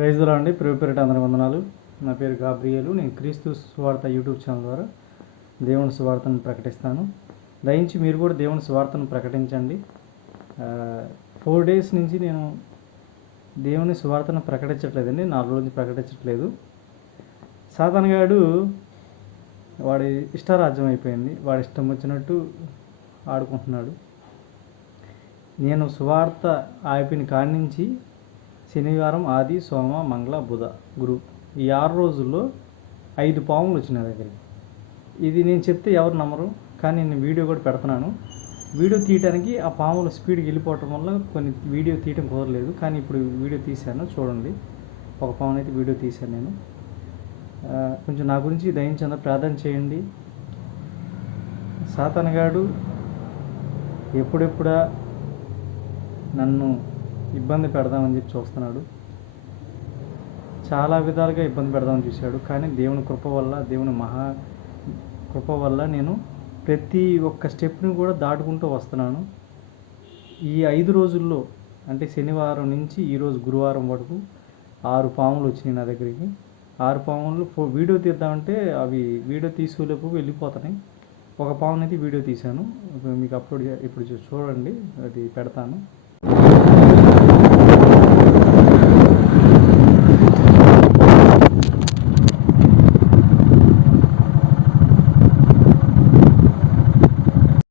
ప్రైజ్లో అండి. ప్రిపేరేట్ అందరి వందనాలు. నా పేరు గాబ్రియలు. నేను క్రీస్తు స్వార్థ యూట్యూబ్ ఛానల్ ద్వారా దేవుని స్వార్థను ప్రకటిస్తాను. దయించి మీరు కూడా దేవుని స్వార్థను ప్రకటించండి. ఫోర్ డేస్ నుంచి నేను దేవుని స్వార్థను ప్రకటించట్లేదండి. నాలుగు రోజులు ప్రకటించట్లేదు. సాధనగాడు వాడి ఇష్టారాజ్యం అయిపోయింది. వాడి ఇష్టం వచ్చినట్టు ఆడుకుంటున్నాడు. నేను స్వార్థ ఆపిన కాడి నుంచి శనివారం ఆది సోమ మంగళ బుధ గురు. ఈ ఆరు రోజుల్లో ఐదు పాములు వచ్చినాయి దగ్గరికి. ఇది నేను చెప్తే ఎవరు నమ్మరు కానీ నేను వీడియో కూడా పెడుతున్నాను. వీడియో తీయడానికి ఆ పాములు స్పీడ్కి వెళ్ళిపోవటం వల్ల కొన్ని వీడియో తీయటం కుదరలేదు కానీ ఇప్పుడు వీడియో తీశాను చూడండి. ఒక పామును అయితే వీడియో తీశాను నేను. కొంచెం నా గురించి దయించంద ప్రార్థన చేయండి. సాతనగాడు ఎప్పుడెప్పుడా నన్ను ఇబ్బంది పెడదామని చెప్పి చూస్తున్నాడు. చాలా విధాలుగా ఇబ్బంది పెడదామని చూశాడు. కానీ దేవుని కృప వల్ల దేవుని మహా కృప వల్ల నేను ప్రతి ఒక్క స్టెప్ని కూడా దాటుకుంటూ వస్తున్నాను. ఈ ఐదు రోజుల్లో అంటే శనివారం నుంచి ఈరోజు గురువారం వరకు ఆరు పాములు వచ్చినాయి నా దగ్గరికి. ఆరు పాములు ఫో వీడియో తీద్దామంటే అవి వీడియో తీసుకులేపు వెళ్ళిపోతున్నాయి. ఒక పామునైతే వీడియో తీశాను. మీకు అప్లోడ్ ఇప్పుడు చూడండి. అది పెడతాను.